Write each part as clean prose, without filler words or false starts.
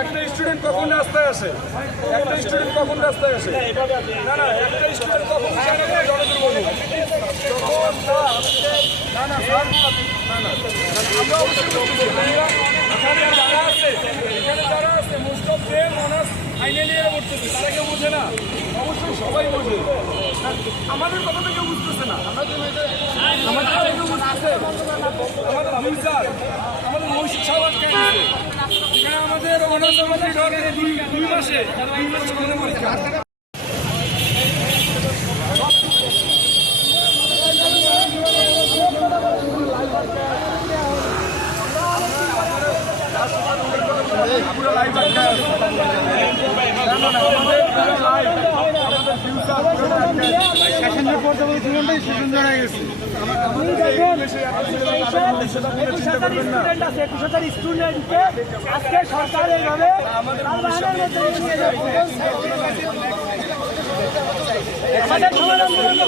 একটা স্টুডেন্ট কখন রাস্তায় আসে? একটা স্টুডেন্ট কখন রাস্তায় আসে? না না, একটা স্টুডেন্ট কখন আমরা অবশ্যই যারা আছে এখানে যারা আছে most of them honours final ইয়ারে পড়তেছে, তারা কেউ বোঝে না? অবশ্যই সবাই বোঝে। আমাদের কথা তো কেউ বুঝতেছে না। আমাদের কেউ বুঝতেছে আমাদের ফিউচার, আমাদের মৌসিক সবার এখানে আমাদের অনার্স দুই মাসে পরীক্ষা। স্টুডেন্টকে আজকে সরকার এইভাবে আমাদের সমাধান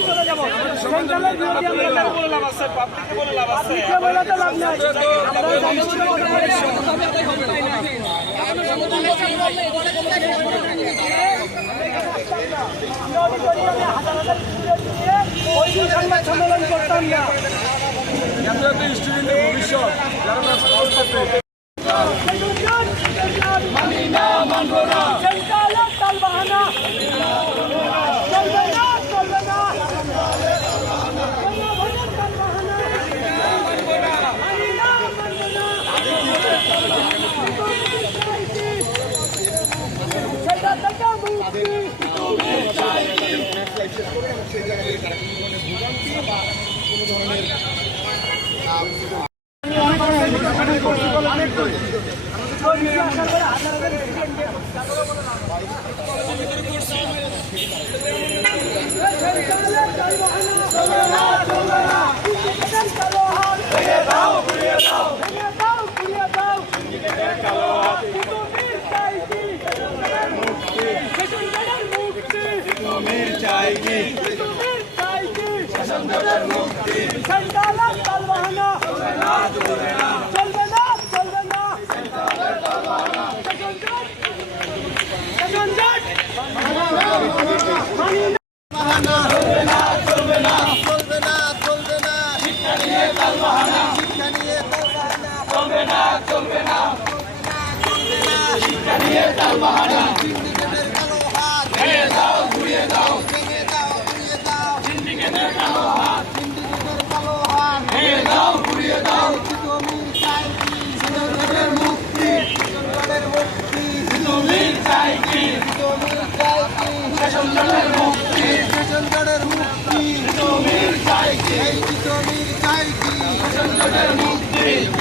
চলে যাবো। সেন্ট্রালের বিরোধী আমরা বলে লাভ আছে, পাবলিককে বলে লাভ আছে, বলে তো লাভ নাই। সম্মেলন করতাম না। স্টুডেন্টের ভবিষ্যৎ যারা মানি না, মানবো না, সেন্ট্রালের তালবাহানা চলবে না, চলবে না। সেটা থেকে মুক্তি মুক্তি